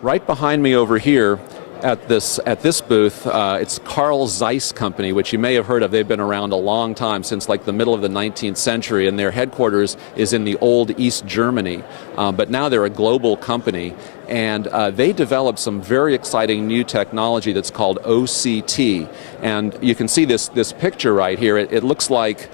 Right behind me over here at this booth, it's Carl Zeiss Company, which you may have heard of. They've been around a long time, since like the middle of the 19th century, and their headquarters is in the old East Germany. But now they're a global company, and they developed some very exciting new technology that's called OCT. And you can see this picture right here. It looks like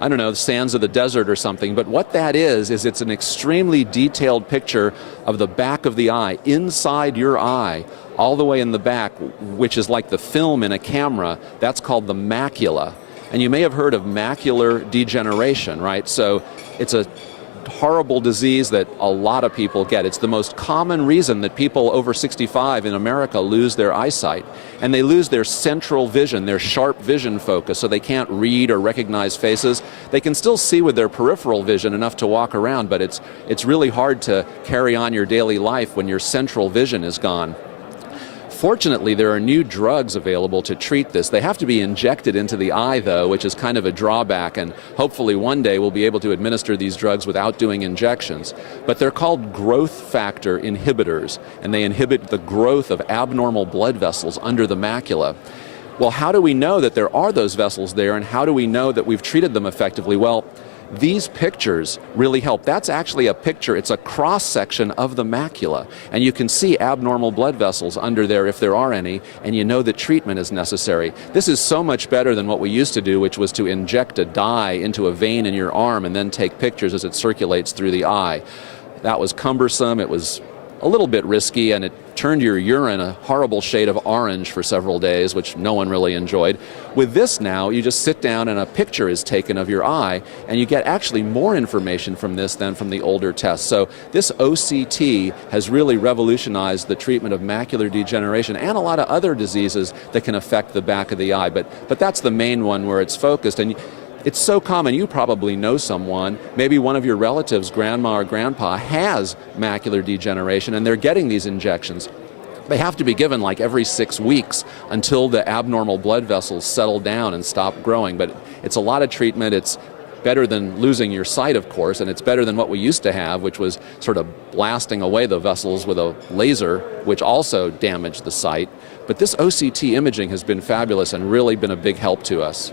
I don't know, the sands of the desert or something, but what that is it's an extremely detailed picture of the back of the eye, inside your eye, all the way in the back, which is like the film in a camera. That's called the macula. And you may have heard of macular degeneration, right? So it's a horrible disease that a lot of people get. It's the most common reason that people over 65 in America lose their eyesight. And they lose their central vision, their sharp vision focus, so they can't read or recognize faces. They can still see with their peripheral vision enough to walk around, but it's really hard to carry on your daily life when your central vision is gone. Fortunately, there are new drugs available to treat this. They have to be injected into the eye, though, which is kind of a drawback, and hopefully one day we'll be able to administer these drugs without doing injections. But they're called growth factor inhibitors, and they inhibit the growth of abnormal blood vessels under the macula. Well, how do we know that there are those vessels there, and how do we know that we've treated them effectively? Well, these pictures really help. That's actually a picture. It's a cross-section of the macula, and you can see abnormal blood vessels under there if there are any, and you know that treatment is necessary. This is so much better than what we used to do, which was to inject a dye into a vein in your arm and then take pictures as it circulates through the eye. That was cumbersome. It was a little bit risky, and it turned your urine a horrible shade of orange for several days, which no one really enjoyed. With this now, you just sit down and a picture is taken of your eye, and you get actually more information from this than from the older tests. So this OCT has really revolutionized the treatment of macular degeneration and a lot of other diseases that can affect the back of the eye. But that's the main one where it's focused. And it's so common. You probably know someone, maybe one of your relatives, grandma or grandpa, has macular degeneration, and they're getting these injections. They have to be given like every 6 weeks until the abnormal blood vessels settle down and stop growing. But it's a lot of treatment. It's better than losing your sight, of course, and it's better than what we used to have, which was sort of blasting away the vessels with a laser, which also damaged the sight. But this OCT imaging has been fabulous and really been a big help to us.